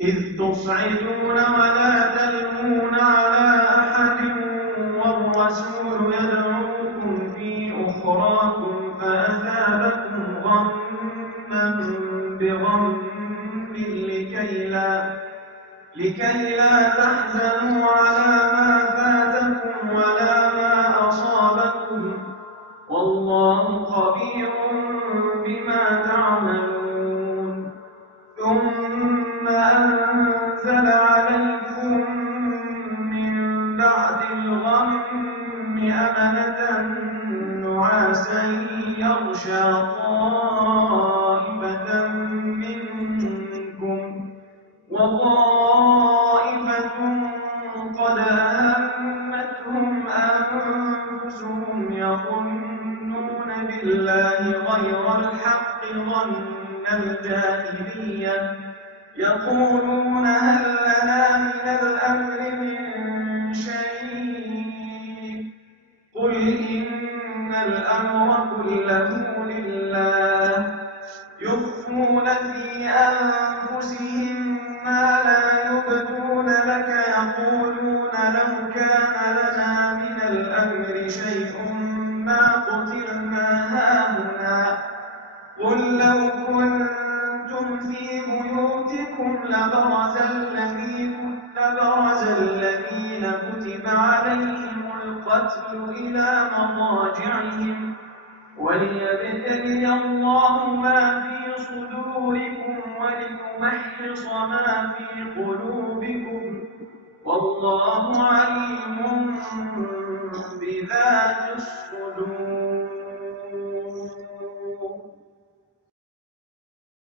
إذ تصعدون ولا تلوون على أحد والرسول يدعوكم في أخراكم فأثابكم غما بغم لكي لا تحزنوا على ما فاتكم ولا ما أصابكم والله خبير بما تعملون. ثم أنزل عليكم من بعد الغم أمنة نعاسا يغشى طائفة منكم وطائفة قد أهمتهم أنفسهم يظنون بالله غير الحق ظن الجاهلية يقولون هل لنا من الأمر من شيء قل إن الأمر كله لله يخفون في أنفسهم ما لا يبدون لك يقولون لو كان لنا من الأمر شيء ما قتلنا هاهنا قل لو كنتم في بيوتكم لبرز الذين كتب عليهم القتل إلى مضاجعهم وليبتلي الله ما في صدوركم وليمحص ما في قلوبكم والله عليم بذات الصدور.